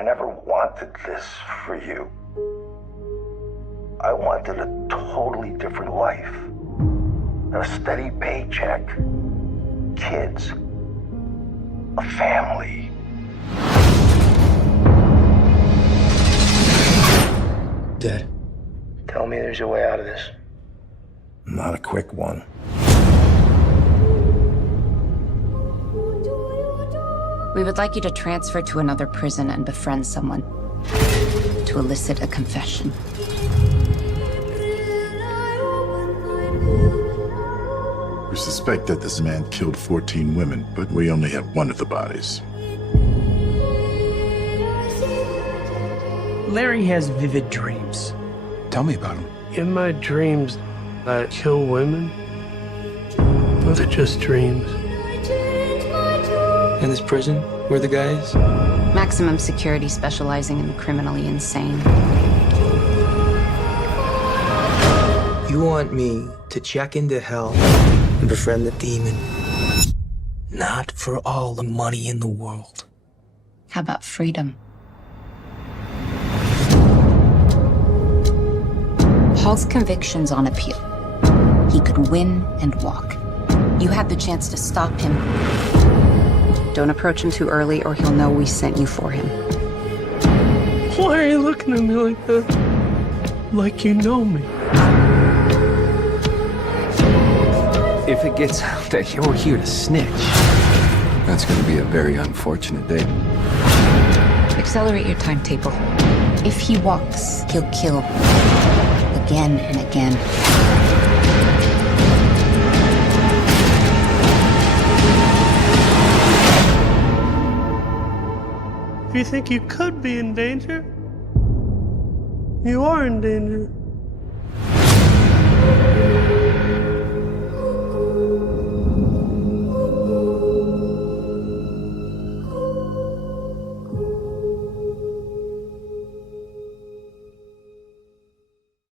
I never wanted this for you. I wanted a totally different life. A steady paycheck. Kids. A family. Dad, tell me there's a way out of this. Not a quick one. We would like you to transfer to another prison and befriend someone to elicit a confession. We suspect that this man killed 14 women, but we only have one of the bodies. Larry has vivid dreams. Tell me about him. In my dreams, I kill women. Those are just dreams. In this prison, where the guys? Maximum security specializing in the criminally insane. You want me to check into hell and befriend the demon? Not for all the money in the world. How about freedom? Paul's conviction's on appeal. He could win and walk. You had the chance to stop him. Don't approach him too early or he'll know we sent you for him. Why are you looking at me like that? Like you know me. If it gets out that you're here to snitch, that's going to be a very unfortunate day. Accelerate your timetable. If he walks, he'll kill. Again and again. If you think you could be in danger, you are in danger.